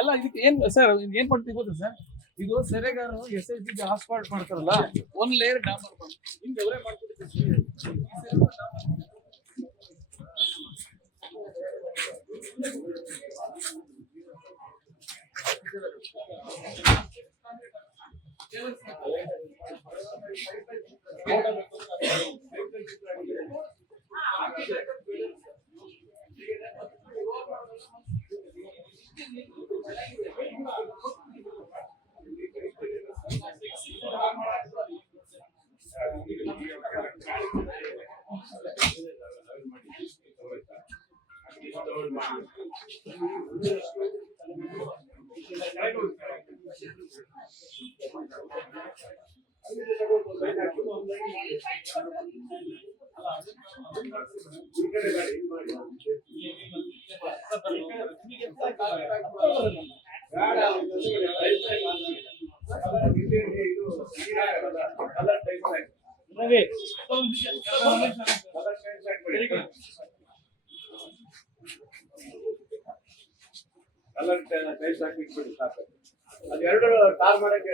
ಎಲ್ಲ ಇದಕ್ಕೆ ಏನ್ ಸರ್ ಏನ್ ಮಾಡ್ತೀವಿ ಗೊತ್ತಾ ಸರ್, ಇದು ಸೆರೆಗಾರರು SIT ಹಾಸ್ಪಾಟ್ ಮಾಡ್ತಾರಲ್ಲ, ಒಂದ್ ಲೇಯರ್ ಡಾಂಬರ್ ಹಿಂಗೆ ಅವರೇ ಮಾಡ್ಕೊಡ್ತೀವಿ. ಅದು ಎರಡು ಟಾರ್ ಮಾಡಕ್ಕೆ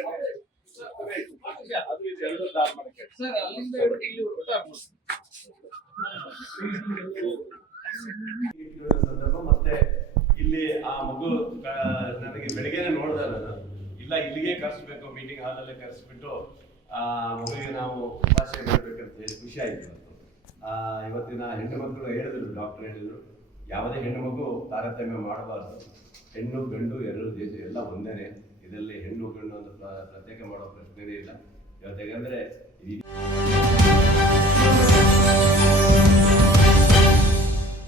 ಸಂದರ್ಭ. ಮತ್ತೆ ಇಲ್ಲಿ ಆ ಮಗು ನನಗೆ ಬೆಳಿಗ್ಗೆನೆ ನೋಡ್ದೆ, ನಾನು ಇಲ್ಲ ಇಲ್ಲಿಗೆ ಕರೆಸ್ಬೇಕು, ಮೀಟಿಂಗ್ ಹಾಲಲ್ಲೇ ಕರೆಸ್ಬಿಟ್ಟು ಆ ಮಗುವಿಗೆ ನಾವು ಭಾಷೆ ಮಾಡ್ಬೇಕಂತ ಹೇಳಿ ಖುಷಿ ಆಯ್ತು. ಇವತ್ತಿನ ಹೆಣ್ಣು ಮಕ್ಕಳು ಹೇಳಿದ್ರು, ಡಾಕ್ಟರ್ ಹೇಳಿದ್ರು, ಯಾವುದೇ ಹೆಣ್ಣು ಮಗು ತಾರತಮ್ಯ ಮಾಡಬಾರ್ದು, ಹೆಣ್ಣು ಗಂಡು ಎರಡು ದೇಶ ಎಲ್ಲ ಒಂದೇನೆ, ಇದರಲ್ಲಿ ಹೆಣ್ಣು ಗಂಡು ಅಂತ ಪ್ರತ್ಯೇಕ ಮಾಡೋ ಪ್ರಶ್ನೆನೇ ಇಲ್ಲ. ಯಾಕಂದ್ರೆ